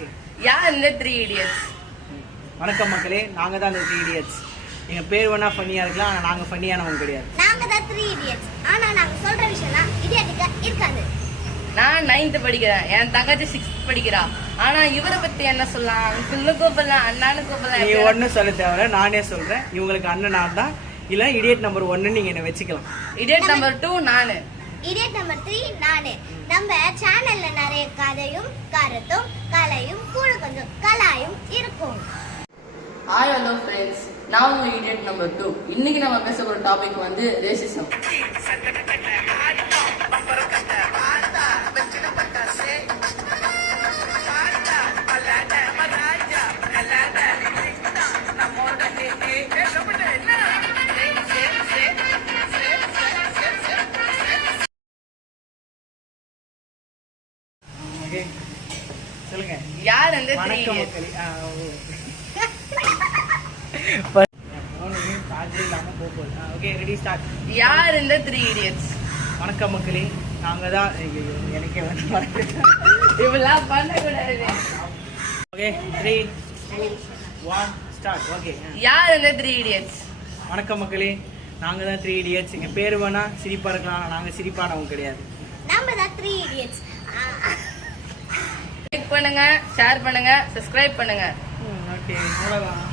Okay. யார் இந்த 3 idiots? வணக்கம் மக்களே, நாங்க தான் இந்த 3 idiots. எங்க பேர் வேணா ஃபன்னியா இருக்கலாம், ஆனா நாங்க ஃபன்னியானவங்க கிடையாது. நாங்க தான் 3 idiots. ஆனா நாங்க சொல்ற விஷயம்லாம் இடியாட்டிக்கா இருக்காது. நான் 9th படிக்கிறேன், என் தங்கச்சி 6th படிக்கிறா. ஆனா இவரை பத்தி என்ன சொல்லலாம்? அங்கிள்னு கூப்பிடலாம், அண்ணான்னு கூப்பிடலாம். நீ ஒன்னும் சொல்ல தேவையில்ல, நானே சொல்றேன். இவங்களுக்கு அண்ணன் நான் தான், இல்ல இடியட் நம்பர் 1 நீங்க என்ன வச்சுக்கலாம். இடியட் நம்பர் 2 நானு. இடியட் நம்பர் 3 நானு. நம்ம சேனல்ல நிறைய கதையும் கருத்தும் கலையும் கூட கொஞ்சம் கலாயும் இருக்கும். ஹாய் ஹலோ ஃப்ரெண்ட்ஸ், நான் உங்க இடியட் நம்பர் 2. இன்னைக்கு நம்ம பேச போற டாபிக் வந்து ரேசிசம். சொல்லுங்க, யார் அந்த 3 வணக்கம் idiots? மக்களே. Okay, ready start. யார் இந்த 3 idiots? வணக்கம் மக்களே, நாங்க தான். எனக்கே வந்து இவெல்லாம் பண்ணக்கூடாது. Okay, 3 2 1 start. ஓகே. யார் இந்த 3 idiots? வணக்கம் மக்களே, நாங்க தான் 3 idiots. எங்க பேர் வேணா சிரிப்பா இருக்கலாம், ஆனா நாங்க சிரிப்பானவங்க கிடையாது. நம்ம தான் 3 idiots. லைக் பண்ணுங்க, ஷேர் பண்ணுங்க, சப்ஸ்கிரைப் பண்ணுங்க. ஓகே, அவ்வளவுதான்.